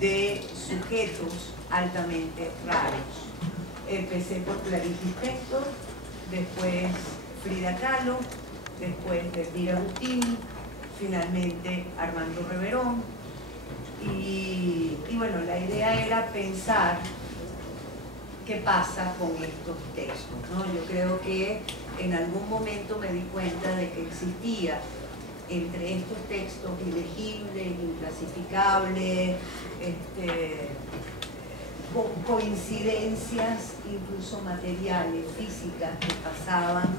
de sujetos altamente raros. Empecé por Clarice Lispector, después Frida Kahlo, después Elvira Agustini, finalmente Armando Reverón. Y bueno, la idea era pensar qué pasa con estos textos, ¿no? Yo creo que en algún momento me di cuenta de que existía entre estos textos ilegibles, inclasificables, coincidencias incluso materiales, físicas, que pasaban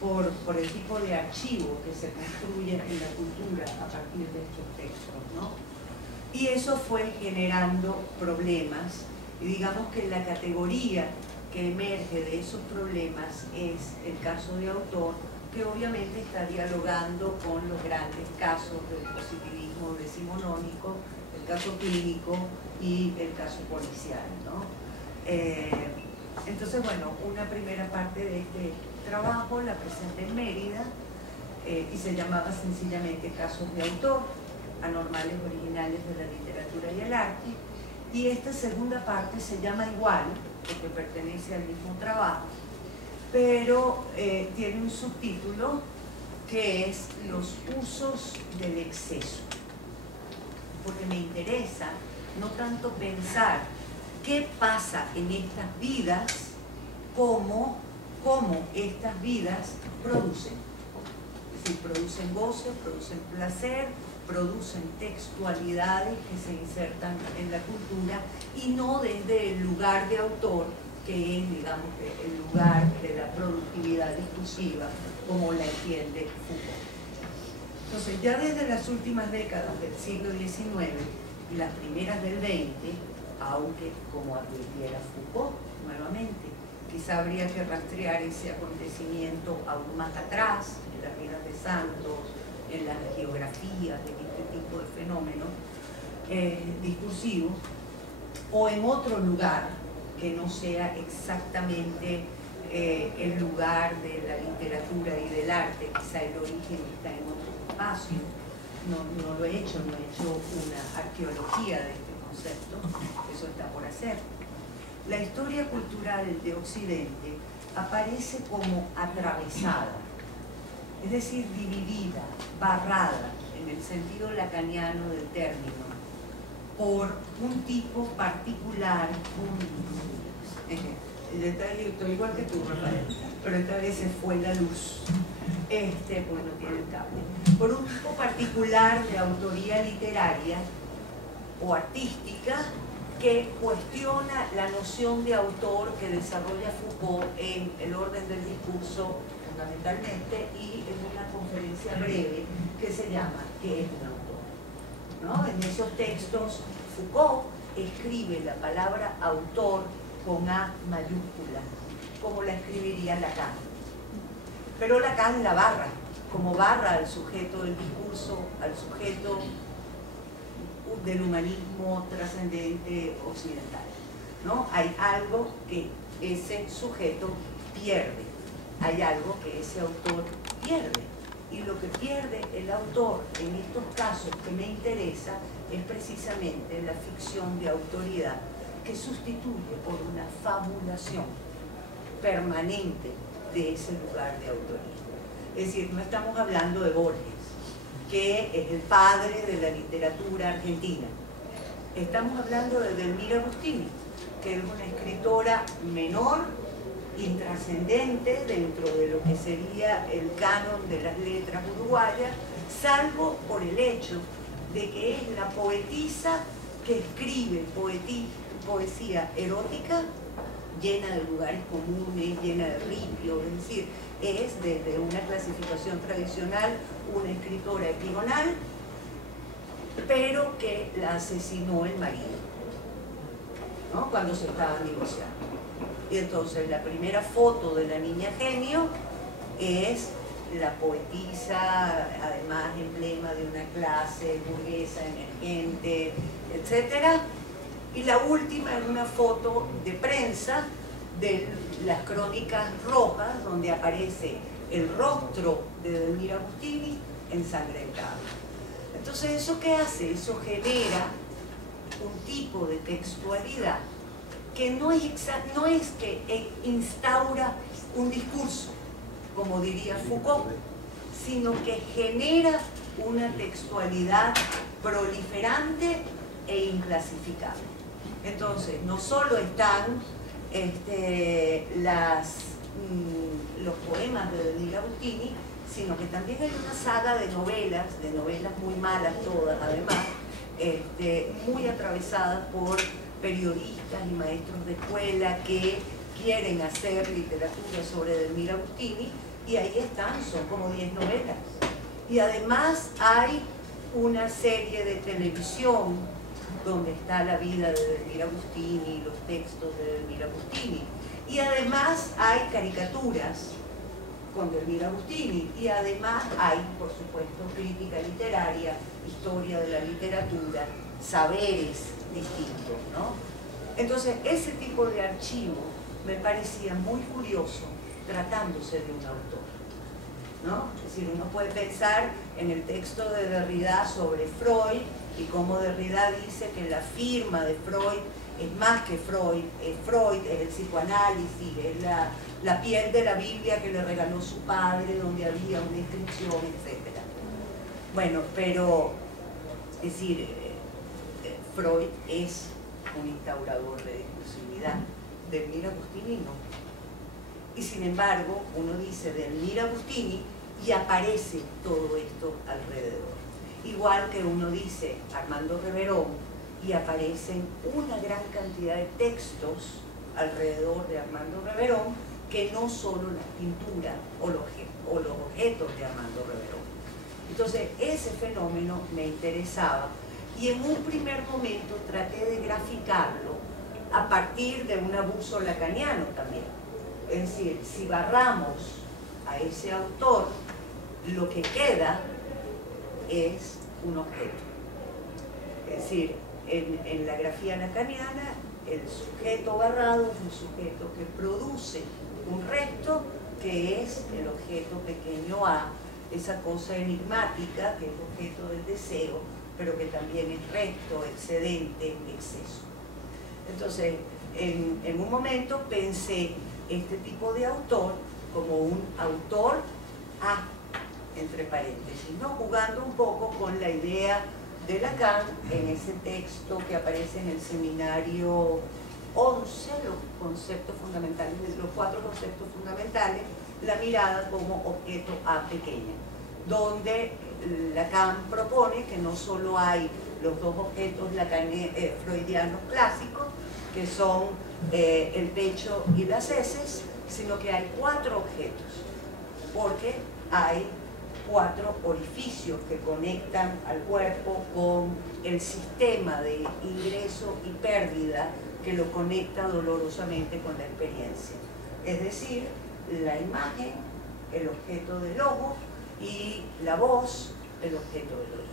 por el tipo de archivo que se construye en la cultura a partir de estos textos, ¿no? Y eso fue generando problemas, y digamos que la categoría que emerge de esos problemas es el caso de autor, que obviamente está dialogando con los grandes casos del positivismo decimonónico, el caso clínico y el caso policial, ¿no? Entonces, bueno, una primera parte de este trabajo la presenté en Mérida y se llamaba sencillamente Casos de Autor, anormales originales de la literatura y el arte, y esta segunda parte se llama igual, porque pertenece al mismo trabajo, pero tiene un subtítulo que es Los usos del exceso, porque me interesa no tanto pensar qué pasa en estas vidas como cómo estas vidas producen. Es decir, producen goce, producen placer, producen textualidades que se insertan en la cultura y no desde el lugar de autor, que es, digamos, el lugar de la productividad discursiva, como la entiende Foucault. Entonces, ya desde las últimas décadas del siglo XIX y las primeras del XX, aunque, como advirtiera Foucault, nuevamente, quizá habría que rastrear ese acontecimiento aún más atrás, en las vidas de santos, en las geografías de este tipo de fenómenos discursivos, o en otro lugar que no sea exactamente el lugar de la literatura y del arte, quizá el origen está en otro espacio. No lo he hecho, no he hecho una arqueología de este concepto, eso está por hacer. La historia cultural de Occidente aparece como atravesada, es decir, dividida, barrada, en el sentido lacaniano del término, por un tipo particular, el detalle, estoy igual que tú, Rafael, pero esta vez se fue la luz, porque no tiene el cable, por un tipo particular de autoría literaria o artística que cuestiona la noción de autor que desarrolla Foucault en El orden del discurso, fundamentalmente, y en una conferencia breve que se llama ¿Qué es un autor? ¿No? En esos textos Foucault escribe la palabra autor con A mayúscula, como la escribiría Lacan. Pero Lacan la barra, como barra al sujeto del discurso, al sujeto del humanismo trascendente occidental, ¿no? Hay algo que ese sujeto pierde, hay algo que ese autor pierde, y lo que pierde el autor en estos casos que me interesa es precisamente la ficción de autoridad que sustituye por una fabulación permanente de ese lugar de autoría. Es decir, no estamos hablando de Borges, que es el padre de la literatura argentina. Estamos hablando de Elvira Agustini, que es una escritora menor, intrascendente dentro de lo que sería el canon de las letras uruguayas, salvo por el hecho de que es la poetisa que escribe poesía erótica llena de lugares comunes, llena de ripios, es decir, es desde una clasificación tradicional una escritora epigonal, pero que la asesinó el marido, ¿no? Cuando se estaban divorciando. Y entonces la primera foto de la niña genio es la poetisa, además emblema de una clase burguesa emergente, etc. Y la última es una foto de prensa de las Crónicas Rojas, donde aparece el rostro de Elvira Agustini ensangrentada. Entonces, ¿eso qué hace? Eso genera un tipo de textualidad que no es que instaura un discurso, como diría Foucault, sino que genera una textualidad proliferante e inclasificable. Entonces, no solo están los poemas de Delmira Agustini, sino que también hay una saga de novelas muy malas todas además, muy atravesadas por periodistas y maestros de escuela que quieren hacer literatura sobre Delmira Agustini, y ahí están, son como 10 novelas. Y además hay una serie de televisión donde está la vida de Delmira Agustini, los textos de Delmira Agustini. Y además hay caricaturas con Delmira Agustini, y además hay, por supuesto, crítica literaria, historia de la literatura, saberes distintos, ¿no? Entonces, ese tipo de archivo me parecía muy curioso tratándose de un autor, ¿no? Es decir, uno puede pensar en el texto de Derrida sobre Freud y cómo Derrida dice que la firma de Freud es más que Freud, es el psicoanálisis, es la piel de la Biblia que le regaló su padre, donde había una inscripción, etc. Bueno, pero, es decir, Freud es un instaurador de discursividad, Delmira Agustini no. Y sin embargo, uno dice Delmira Agustini y aparece todo esto alrededor. Igual que uno dice Armando Reverón y aparecen una gran cantidad de textos alrededor de Armando Reverón, que no solo las pinturas o los objetos de Armando Reverón. Entonces, ese fenómeno me interesaba, y en un primer momento traté de graficarlo a partir de un abuso lacaniano también. Es decir, si barramos a ese autor, lo que queda es un objeto. Es decir, en la grafía lacaniana, el sujeto barrado es un sujeto que produce un resto que es el objeto pequeño a, esa cosa enigmática que es objeto del deseo, pero que también es resto, excedente, exceso. Entonces, en un momento pensé este tipo de autor como un autor A, entre paréntesis, ¿no? Jugando un poco con la idea de Lacan en ese texto que aparece en el seminario 11, los conceptos fundamentales, los 4 conceptos fundamentales, la mirada como objeto A pequeña, donde Lacan propone que no solo hay los 2 objetos freudianos clásicos, que son el pecho y las heces, sino que hay 4 objetos, porque hay 4 orificios que conectan al cuerpo con el sistema de ingreso y pérdida que lo conecta dolorosamente con la experiencia. Es decir, la imagen, el objeto del ojo, y la voz, el objeto del oído,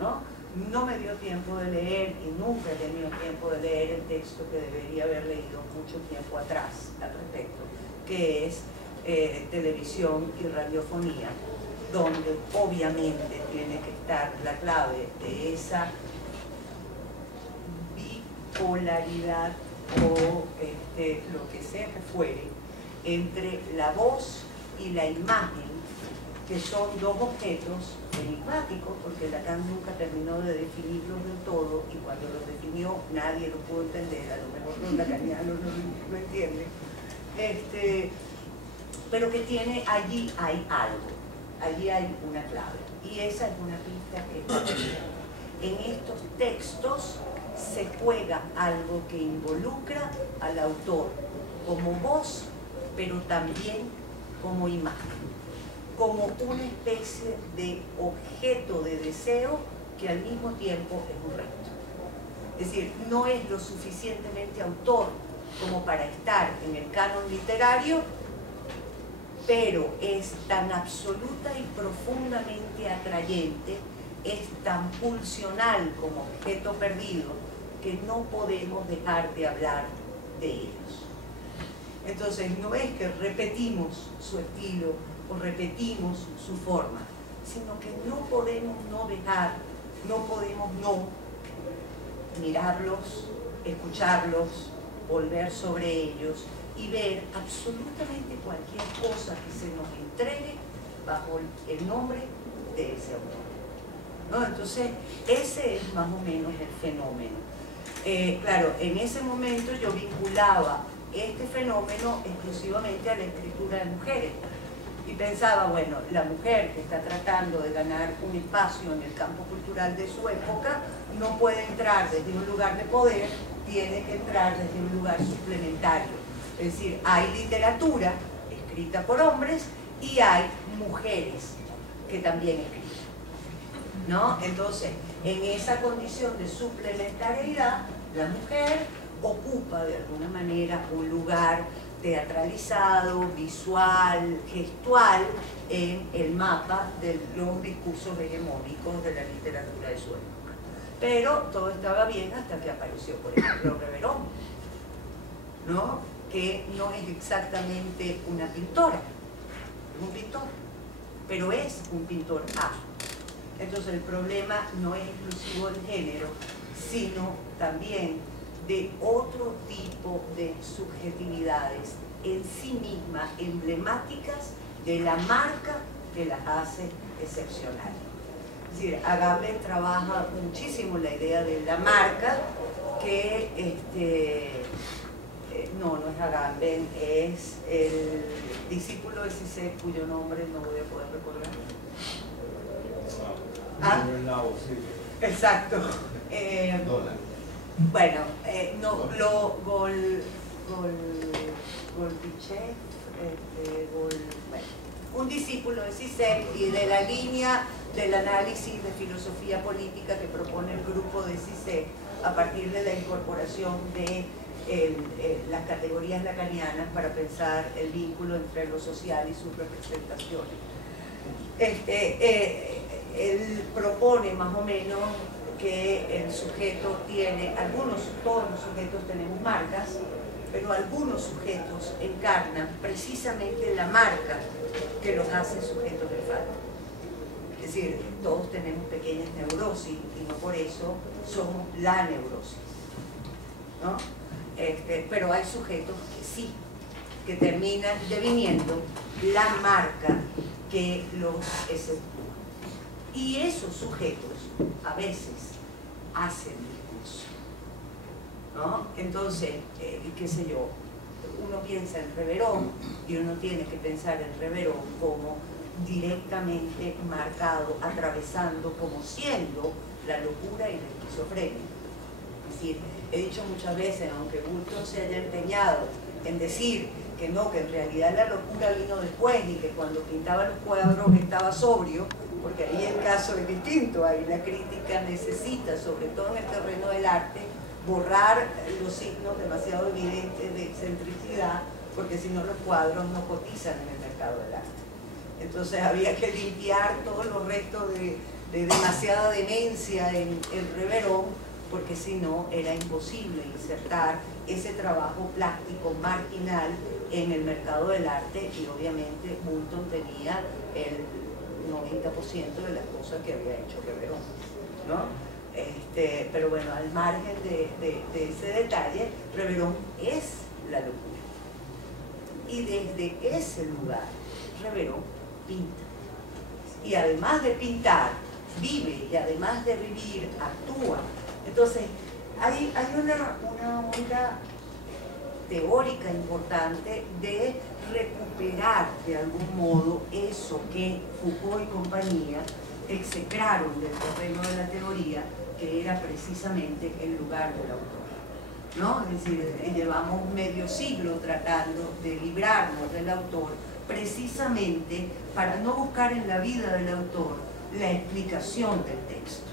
¿no? No me dio tiempo de leer, y nunca he tenido tiempo de leer el texto que debería haber leído mucho tiempo atrás al respecto, que es Televisión y Radiofonía, donde obviamente tiene que estar la clave de esa bipolaridad o lo que sea que fuere entre la voz y la imagen, que son 2 objetos enigmáticos, porque Lacan nunca terminó de definirlos del todo, y cuando los definió nadie los pudo entender, a lo mejor los lacanianos no lo entienden, pero que tiene, allí hay algo, allí hay una clave, y esa es una pista que está en estos textos. Se juega algo que involucra al autor como voz, pero también como imagen, como una especie de objeto de deseo que al mismo tiempo es un reto. Es decir, no es lo suficientemente autor como para estar en el canon literario, pero es tan absoluta y profundamente atrayente, es tan pulsional como objeto perdido, que no podemos dejar de hablar de ellos. Entonces, no es que repetimos su estilo o repetimos su forma, sino que no podemos no dejar, no podemos no mirarlos, escucharlos, volver sobre ellos y ver absolutamente cualquier cosa que se nos entregue bajo el nombre de ese autor, ¿no? Entonces, ese es más o menos el fenómeno. Claro, en ese momento yo vinculaba este fenómeno exclusivamente a la escritura de mujeres y pensaba, bueno, la mujer que está tratando de ganar un espacio en el campo cultural de su época no puede entrar desde un lugar de poder, tiene que entrar desde un lugar suplementario. Es decir, hay literatura escrita por hombres y hay mujeres que también escriben, ¿no? Entonces, en esa condición de suplementariedad, la mujer ocupa de alguna manera un lugar teatralizado, visual, gestual en el mapa de los discursos hegemónicos de la literatura de su época. Pero todo estaba bien hasta que apareció, por ejemplo, Reverón, ¿no? Que no es exactamente una pintora, es un pintor, pero es un pintor afro. Entonces el problema no es exclusivo del género, sino también de otro tipo de subjetividades en sí mismas, emblemáticas de la marca que las hace excepcionales. Es decir, Agamben trabaja muchísimo la idea de la marca, que no es Agamben, es el discípulo de Zizek, cuyo nombre no voy a poder recordar. ¿Ah? Exacto. Bueno, Golpichev, bueno, un discípulo de Zizek y de la línea del análisis de filosofía política que propone el grupo de Zizek a partir de la incorporación de las categorías lacanianas para pensar el vínculo entre lo social y sus representaciones. Él propone más o menos que el sujeto tiene, todos los sujetos tenemos marcas, pero algunos sujetos encarnan precisamente la marca que los hace sujetos de facto. Es decir, todos tenemos pequeñas neurosis y no por eso somos la neurosis, ¿no? Pero hay sujetos que sí, que terminan deviniendo la marca que los exceptúa. Y esos sujetos a veces hacen discurso, ¿no? Entonces, qué sé yo, uno piensa en Reverón y uno tiene que pensar en Reverón como directamente marcado, atravesando, como siendo la locura y la esquizofrenia. Es decir, he dicho muchas veces, aunque Bulton se haya empeñado en decir que no, que en realidad la locura vino después y que cuando pintaba los cuadros estaba sobrio, porque ahí el caso es distinto, ahí la crítica necesita, sobre todo en el terreno del arte, borrar los signos demasiado evidentes de excentricidad, porque si no los cuadros no cotizan en el mercado del arte. Entonces había que limpiar todos los restos de demasiada demencia en el Reverón, porque si no era imposible insertar ese trabajo plástico marginal en el mercado del arte, y obviamente Bulton tenía el 90% de las cosas que había hecho Reverón, ¿no? Pero bueno, al margen de ese detalle, Reverón es la locura. Y desde ese lugar, Reverón pinta. Y además de pintar, vive, y además de vivir, actúa. Entonces, hay una onda teórica importante de recuperar de algún modo eso que Foucault y compañía execraron del terreno de la teoría, que era precisamente el lugar del autor, ¿no? Es decir, llevamos medio siglo tratando de librarnos del autor precisamente para no buscar en la vida del autor la explicación del texto.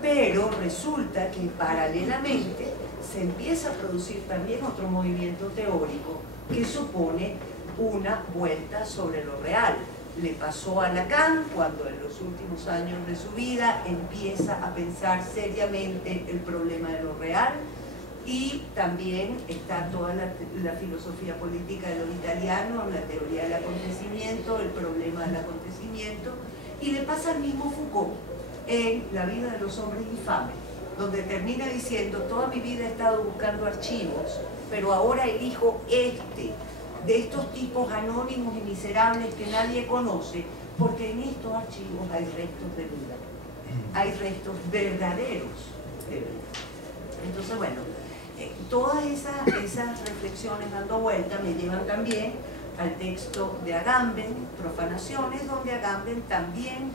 Pero resulta que paralelamente se empieza a producir también otro movimiento teórico que supone una vuelta sobre lo real. Le pasó a Lacan cuando en los últimos años de su vida empieza a pensar seriamente el problema de lo real, y también está toda la filosofía política de los italianos, la teoría del acontecimiento, el problema del acontecimiento, Y le pasa al mismo Foucault en La vida de los hombres infames, donde termina diciendo: toda mi vida he estado buscando archivos, pero ahora elijo de estos tipos anónimos y miserables que nadie conoce, porque en estos archivos hay restos de vida, hay restos verdaderos de vida. Entonces, bueno, todas esas reflexiones dando vuelta me llevan también al texto de Agamben, Profanaciones, donde Agamben también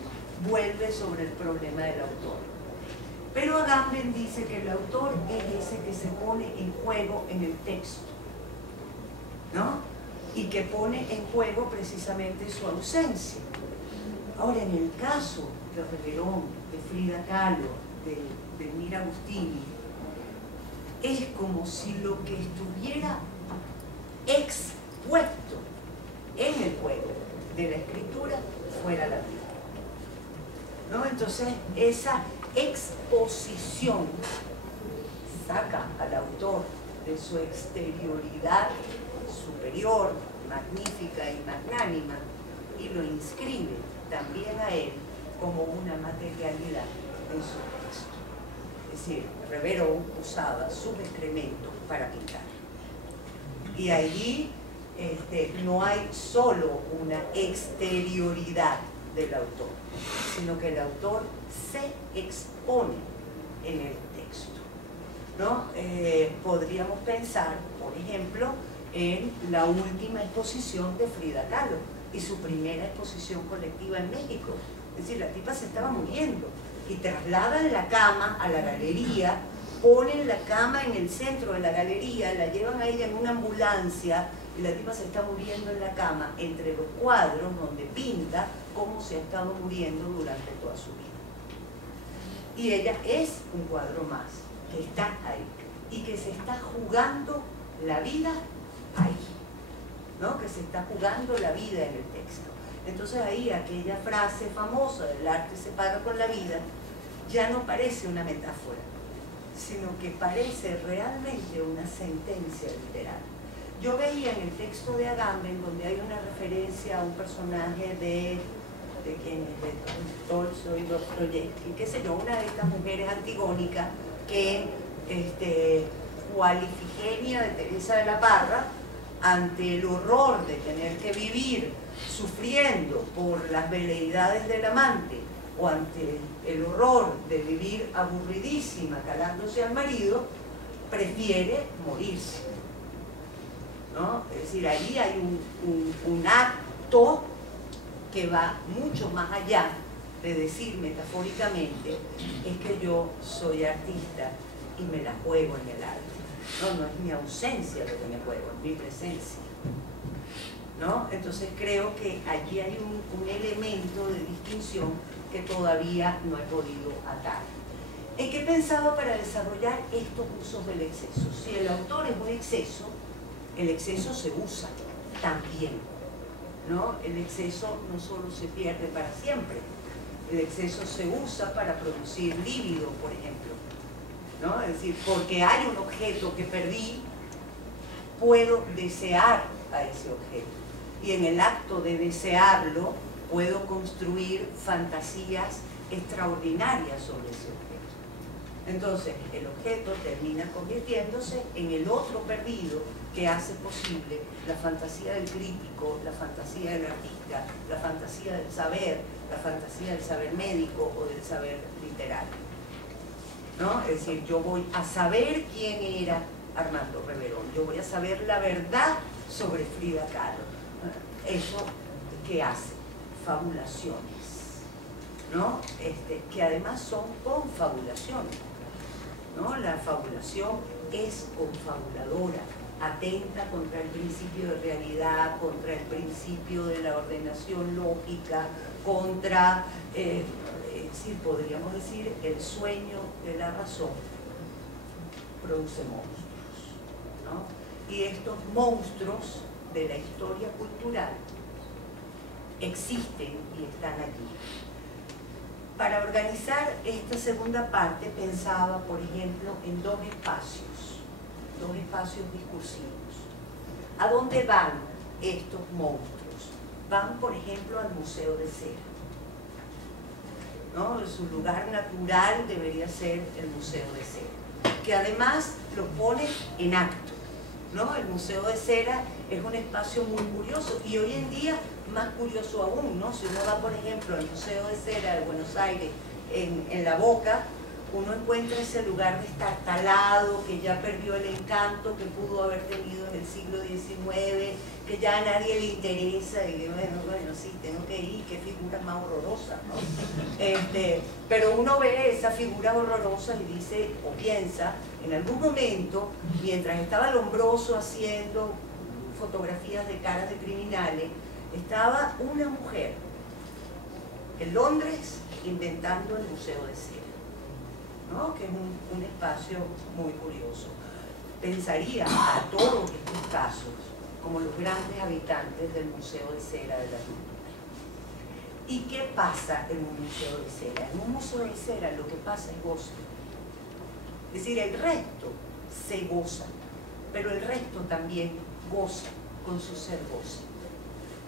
vuelve sobre el problema del autor. Pero Agamben dice que el autor es ese que se pone en juego en el texto, ¿no? Y que pone en juego precisamente su ausencia. Ahora, en el caso de Reverón, de Frida Kahlo, de Mira Agustini, es como si lo que estuviera expuesto en el juego de la escritura fuera la vida, ¿no? Entonces, esa exposición saca al autor de su exterioridad superior, magnífica y magnánima, y lo inscribe también a él como una materialidad en su texto. Es decir, Reverón usaba sus excrementos para pintar. Y allí no hay solo una exterioridad del autor, sino que el autor se expone en el texto, ¿no? Podríamos pensar, por ejemplo, en la última exposición de Frida Kahlo y su primera exposición colectiva en México. Es decir, la tipa se estaba muriendo y trasladan la cama a la galería, ponen la cama en el centro de la galería, la llevan a ella en una ambulancia y la tipa se está muriendo en la cama entre los cuadros donde pinta cómo se ha estado muriendo durante toda su vida. Y ella es un cuadro más que está ahí y que se está jugando la vida ahí, ¿no? Que se está jugando la vida en el texto. Entonces ahí aquella frase famosa del arte se paga con la vida ya no parece una metáfora, sino que parece realmente una sentencia literal. Yo veía en el texto de Agamben, donde hay una referencia a un personaje de Tolstoy, Dostoyevsky, qué sé yo, una de estas mujeres antigónicas que, cual Ifigenia de Teresa de la Parra, ante el horror de tener que vivir sufriendo por las veleidades del amante, o ante el horror de vivir aburridísima calándose al marido, prefiere morirse, ¿no? Es decir, ahí hay un acto que va mucho más allá de decir metafóricamente: es que yo soy artista y me la juego en el arte. No es mi ausencia lo que me juego, es mi presencia, ¿no? Entonces creo que allí hay un elemento de distinción que todavía no he podido atar. ¿En qué pensaba para desarrollar estos usos del exceso? Si el autor es un exceso, el exceso se usa también, ¿no? El exceso no solo se pierde para siempre, el exceso se usa para producir líbido, por ejemplo, ¿no? Es decir, porque hay un objeto que perdí, puedo desear a ese objeto. Y en el acto de desearlo, puedo construir fantasías extraordinarias sobre ese objeto. Entonces, el objeto termina convirtiéndose en el otro perdido que hace posible la fantasía del crítico, la fantasía del artista, la fantasía del saber, la fantasía del saber médico o del saber literario, ¿no? Es decir, yo voy a saber quién era Armando Reverón, yo voy a saber la verdad sobre Frida Kahlo. Eso que hace fabulaciones, ¿no? Que además son confabulaciones, ¿no? La fabulación es confabuladora, atenta contra el principio de realidad, contra el principio de la ordenación lógica, contra, podríamos decir, el sueño de la razón produce monstruos, ¿no? Y estos monstruos de la historia cultural existen y están allí. Para organizar esta segunda parte pensaba, por ejemplo, en dos espacios discursivos. ¿A dónde van estos monstruos? Van, por ejemplo, al Museo de Cera. ¿no? Su lugar natural debería ser el Museo de Cera, que además lo pone en acto, ¿no? El Museo de Cera es un espacio muy curioso y hoy en día más curioso aún, ¿no? Si uno va, por ejemplo, al Museo de Cera de Buenos Aires, en La Boca, uno encuentra ese lugar destartalado, que ya perdió el encanto que pudo haber tenido en el siglo XIX, que ya a nadie le interesa, y bueno, sí, tengo que ir, qué figuras más horrorosas, ¿no? Pero uno ve esas figuras horrorosas y dice, o piensa, en algún momento, mientras estaba Lombroso haciendo fotografías de caras de criminales, estaba una mujer en Londres inventando el Museo de Cera, ¿no? Que es un espacio muy curioso. Pensaría a todos estos casos como los grandes habitantes del Museo de Cera de la Cultura. ¿Y qué pasa en un museo de cera? En un museo de cera lo que pasa es gozo. Es decir, el resto se goza, pero el resto también goza con su ser gozo,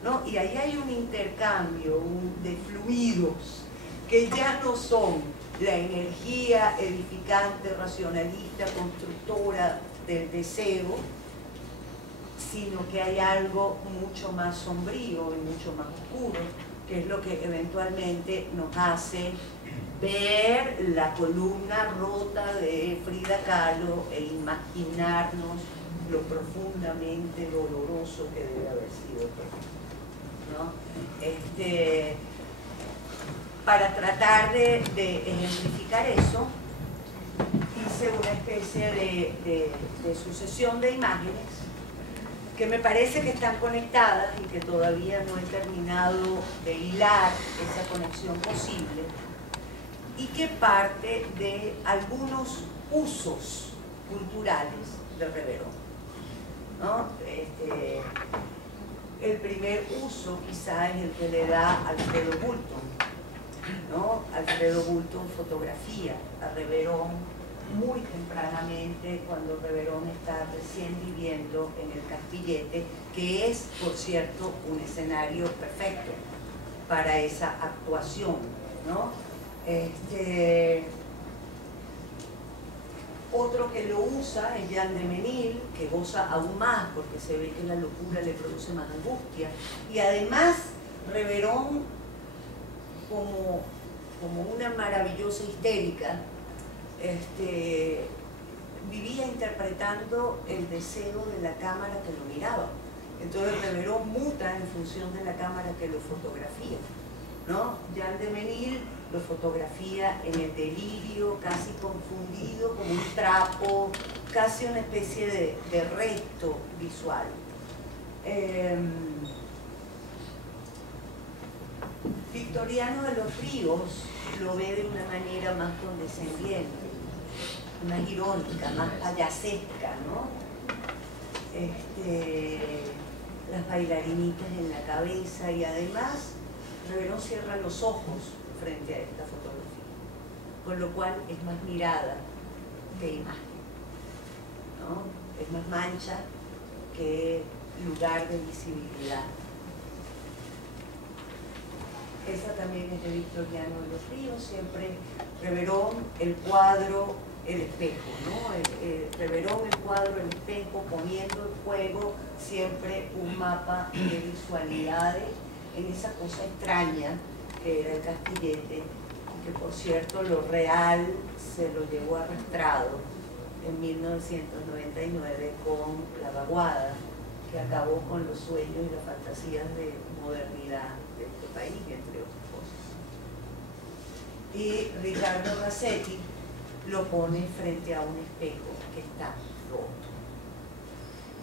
¿no? Y ahí hay un intercambio de fluidos que ya no son la energía edificante, racionalista, constructora del deseo, sino que hay algo mucho más sombrío y mucho más oscuro, que es lo que eventualmente nos hace ver la columna rota de Frida Kahlo e imaginarnos lo profundamente doloroso que debe haber sido, ¿no? Para tratar de ejemplificar eso, hice una especie de sucesión de imágenes que me parece que están conectadas y que todavía no he terminado de hilar esa conexión posible, y que parte de algunos usos culturales de Reverón, ¿no? El primer uso quizá es el que le da Alfredo Bulton, ¿no? Alfredo Bulton fotografía a Reverón muy tempranamente, cuando Reverón está recién viviendo en el Castillete, que es, por cierto, un escenario perfecto para esa actuación, ¿no? Otro que lo usa es Jean de Menil, que goza aún más porque se ve que la locura le produce más angustia, y además Reverón, como una maravillosa histérica, vivía interpretando el deseo de la cámara que lo miraba. Entonces Reverón muta en función de la cámara que lo fotografía, ¿no? Jean de Menil lo fotografía en el delirio, casi confundido, como un trapo, casi una especie de reto visual. Victoriano de los Ríos lo ve de una manera más condescendiente, más irónica, más payasesca, ¿no? Las bailarinitas en la cabeza, y además Reverón cierra los ojos frente a esta fotografía, con lo cual es más mirada que imagen, ¿no? Es más mancha que lugar de visibilidad. Esa también es de Victoriano de los Ríos. Siempre Reverón, el cuadro, el espejo, ¿no? Reverón, el cuadro, el espejo, poniendo en juego siempre un mapa de visualidades en esa cosa extraña que era el Castillete, y que por cierto lo real se lo llevó arrastrado en 1999 con La Vaguada, que acabó con los sueños y las fantasías de modernidad de este país, entre otras cosas. Y Ricardo Rasetti lo pone frente a un espejo que está roto.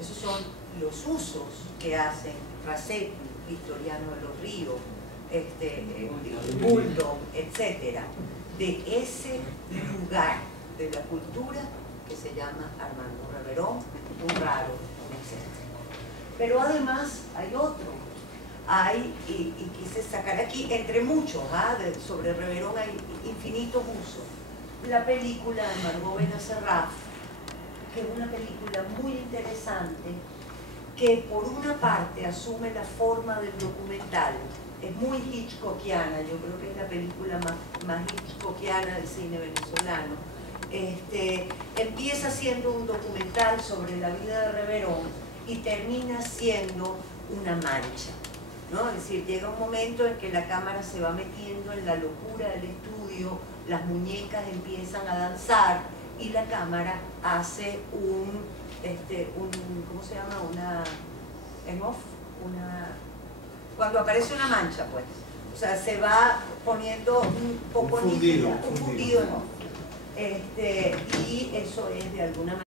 Esos son los usos que hacen Rasetti, Victoriano de los Ríos, Bulton, etcétera, de ese lugar de la cultura que se llama Armando Reverón, un raro, un excéntrico. Pero además hay otro, y quise sacar aquí, entre muchos, sobre Reverón hay infinitos usos. La película de Margot Benacerraf, que es una película muy interesante, que por una parte asume la forma del documental, es muy hitchcockiana, yo creo que es la película más hitchcockiana del cine venezolano. Empieza siendo un documental sobre la vida de Reverón y termina siendo una mancha, ¿no? Es decir, llega un momento en que la cámara se va metiendo en la locura del estudio, las muñecas empiezan a danzar y la cámara hace ¿cómo se llama? En off, cuando aparece una mancha, pues. O sea, se va poniendo un poco fundido nítida, un fundido en off. Y eso es de alguna manera